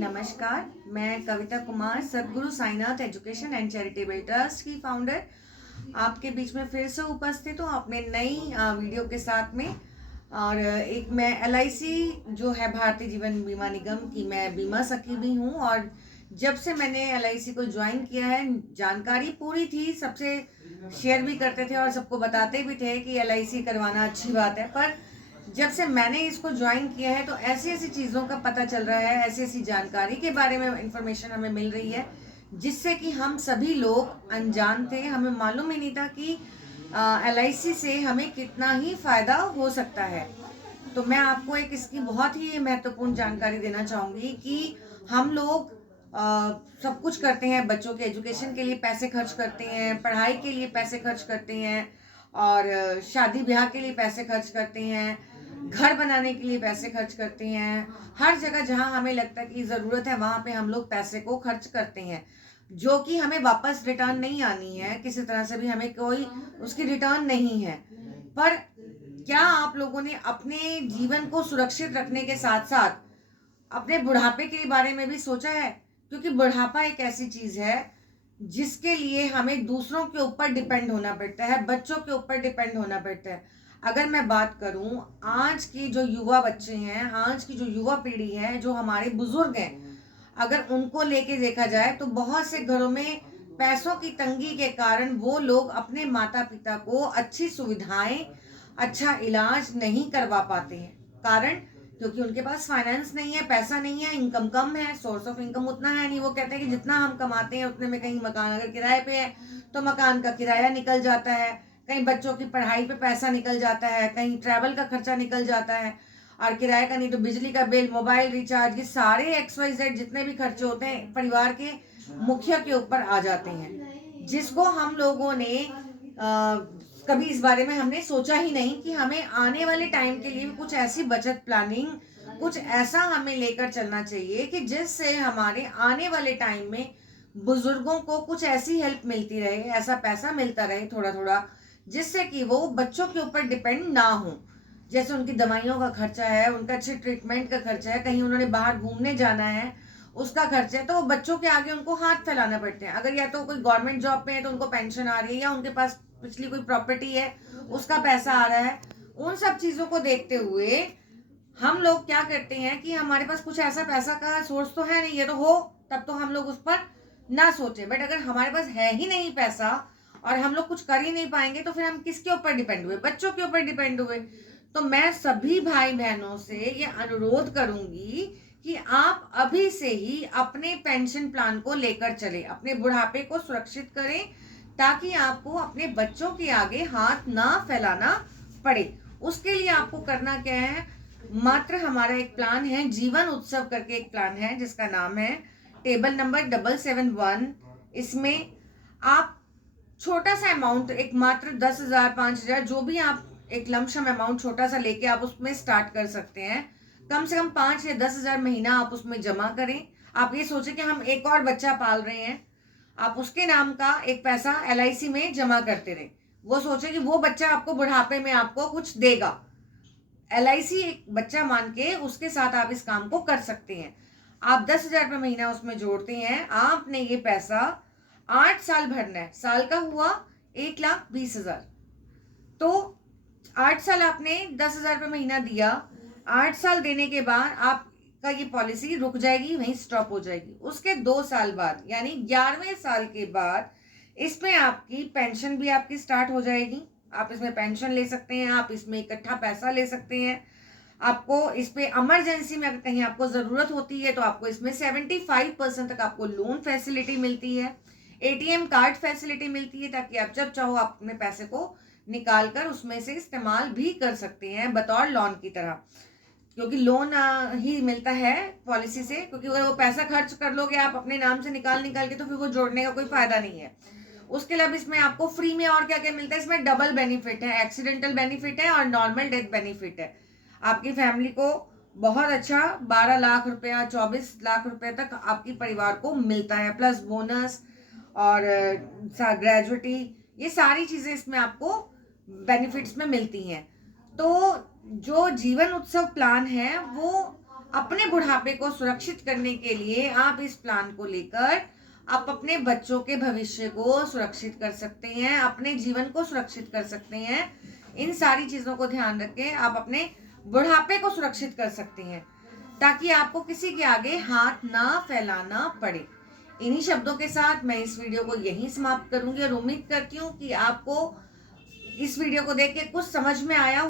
नमस्कार, मैं Kavita Kumar Sadguru Sainath education and charitable trust की फाउंडर आपके बीच में फिर से उपस्थित हूँ अपने नई वीडियो के साथ में। और एक मैं LIC जो है भारतीय जीवन बीमा निगम की मैं बीमा सखी भी हूँ। और जब से मैंने LIC को ज्वाइन किया है जानकारी पूरी थी, सबसे शेयर भी करते थे और सबको बताते भी थे कि LIC करवाना अच्छी बात है। पर जब से मैंने इसको ज्वाइन किया है तो ऐसी ऐसी चीज़ों का पता चल रहा है, ऐसी ऐसी जानकारी के बारे में इंफॉर्मेशन हमें मिल रही है जिससे कि हम सभी लोग अनजान थे। हमें मालूम ही नहीं था कि LIC से हमें कितना ही फायदा हो सकता है। तो मैं आपको एक इसकी बहुत ही महत्वपूर्ण जानकारी देना चाहूँगी कि हम लोग सब कुछ करते हैं, बच्चों के एजुकेशन के लिए पैसे खर्च करते हैं, पढ़ाई के लिए पैसे खर्च करते हैं, और शादी ब्याह के लिए पैसे खर्च करते हैं, घर बनाने के लिए पैसे खर्च करते हैं। हर जगह जहाँ हमें लगता है कि ज़रूरत है वहाँ पे हम लोग पैसे को खर्च करते हैं, जो कि हमें वापस रिटर्न नहीं आनी है, किसी तरह से भी हमें कोई उसकी रिटर्न नहीं है। पर क्या आप लोगों ने अपने जीवन को सुरक्षित रखने के साथ साथ अपने बुढ़ापे के बारे में भी सोचा है? क्योंकि बुढ़ापा एक ऐसी चीज है जिसके लिए हमें दूसरों के ऊपर डिपेंड होना पड़ता है, बच्चों के ऊपर डिपेंड होना पड़ता है। अगर मैं बात करूं, आज की जो युवा बच्चे हैं, आज की जो युवा पीढ़ी है, जो हमारे बुजुर्ग हैं, अगर उनको लेके देखा जाए तो बहुत से घरों में पैसों की तंगी के कारण वो लोग अपने माता पिता को अच्छी सुविधाएं, अच्छा इलाज नहीं करवा पाते हैं। कारण क्योंकि उनके पास फाइनेंस नहीं है, पैसा नहीं है, इनकम कम है, सोर्स ऑफ इनकम उतना है नहीं। वो कहते हैं कि जितना हम कमाते हैं उतने में कहीं मकान अगर किराए पे है तो मकान का किराया निकल जाता है, कहीं बच्चों की पढ़ाई पे पैसा निकल जाता है, कहीं ट्रैवल का खर्चा निकल जाता है, और किराए का नहीं तो बिजली का बिल, मोबाइल रिचार्ज, ये सारे XYZ जितने भी खर्चे होते हैं परिवार के मुखिया के ऊपर आ जाते हैं, जिसको हम लोगों ने कभी इस बारे में हमने सोचा ही नहीं कि हमें आने वाले टाइम के लिए कुछ ऐसी बचत प्लानिंग, कुछ ऐसा हमें लेकर चलना चाहिए कि जिससे हमारे आने वाले टाइम में बुजुर्गों को कुछ ऐसी हेल्प मिलती रहे, ऐसा पैसा मिलता रहे थोड़ा थोड़ा, जिससे कि वो बच्चों के ऊपर डिपेंड ना हो। जैसे उनकी दवाइयों का खर्चा है, उनका अच्छे ट्रीटमेंट का खर्चा है, कहीं उन्होंने बाहर घूमने जाना है उसका खर्चा है, तो वो बच्चों के आगे उनको हाथ फैलाना पड़ते हैं। अगर या तो कोई गवर्नमेंट जॉब पे है तो उनको पेंशन आ रही है, या उनके पास पिछली कोई प्रॉपर्टी है उसका पैसा आ रहा है। उन सब चीजों को देखते हुए हम लोग क्या करते हैं कि हमारे पास कुछ ऐसा पैसा का सोर्स तो है नहीं, ये तो हो तब तो हम लोग उस पर ना सोचे। बट अगर हमारे पास है ही नहीं पैसा और हम लोग कुछ कर ही नहीं पाएंगे तो फिर हम किसके ऊपर डिपेंड हुए? बच्चों के ऊपर डिपेंड हुए। तो मैं सभी भाई बहनों से ये अनुरोध करूंगी कि आप अभी से ही अपने पेंशन प्लान को लेकर चले, अपने बुढ़ापे को सुरक्षित करें, ताकि आपको अपने बच्चों के आगे हाथ ना फैलाना पड़े। उसके लिए आपको करना क्या है? मात्र हमारा एक प्लान है, जीवन उत्सव करके एक प्लान है जिसका नाम है टेबल नंबर 771। इसमें आप छोटा सा अमाउंट, एक मात्र 10,000 5,000 जो भी आप एक लमसम अमाउंट छोटा सा लेके आप उसमें स्टार्ट कर सकते हैं। कम से कम 5 या 10,000 महीना आप उसमें जमा करें। आप ये सोचें कि हम एक और बच्चा पाल रहे हैं, आप उसके नाम का एक पैसा LIC में जमा करते रहे। वो सोचे कि वो बच्चा आपको बुढ़ापे में आपको कुछ देगा। LIC एक बच्चा मान के उसके साथ आप इस काम को कर सकते हैं। आप 10,000 रुपये महीना उसमें जोड़ते हैं, आपने ये पैसा 8 साल भरना है। साल का हुआ 1,20,000। तो 8 साल आपने 10,000 रुपये महीना दिया। 8 साल देने के बाद आपका ये पॉलिसी रुक जाएगी, वहीं स्टॉप हो जाएगी। उसके 2 साल बाद यानी 11वें साल के बाद इसमें आपकी पेंशन भी आपकी स्टार्ट हो जाएगी। आप इसमें पेंशन ले सकते हैं, आप इसमें इकट्ठा पैसा ले सकते हैं। आपको इस पे इमरजेंसी में अगर कहीं आपको ज़रूरत होती है तो आपको इसमें 75% तक आपको लोन फैसिलिटी मिलती है, ATM कार्ड फैसिलिटी मिलती है, ताकि आप जब चाहो आप अपने पैसे को निकाल कर उसमें से इस्तेमाल भी कर सकते हैं बतौर लोन की तरह। क्योंकि लोन ही मिलता है पॉलिसी से, क्योंकि अगर वो पैसा खर्च कर लोगे आप अपने नाम से निकाल के तो फिर वो जोड़ने का कोई फायदा नहीं है। उसके अलावा इसमें आपको फ्री में और क्या क्या मिलता है? इसमें डबल बेनिफिट है, एक्सीडेंटल बेनिफिट है और नॉर्मल डेथ बेनिफिट है। आपकी फैमिली को बहुत अच्छा 12 लाख रुपया, 24 लाख रुपए तक आपकी परिवार को मिलता है, प्लस बोनस और ग्रेजुटी, ये सारी चीजें इसमें आपको बेनिफिट्स में मिलती हैं। तो जो जीवन उत्सव प्लान है वो अपने बुढ़ापे को सुरक्षित करने के लिए आप इस प्लान को लेकर आप अपने बच्चों के भविष्य को सुरक्षित कर सकते हैं, अपने जीवन को सुरक्षित कर सकते हैं। इन सारी चीज़ों को ध्यान रख के आप अपने बुढ़ापे को सुरक्षित कर सकते हैं, ताकि आपको किसी के आगे हाथ ना फैलाना पड़े। इन्हीं शब्दों के साथ मैं इस वीडियो को यहीं समाप्त करूंगी और उम्मीद करती हूँ कि आपको इस वीडियो को देख के कुछ समझ में आया हो।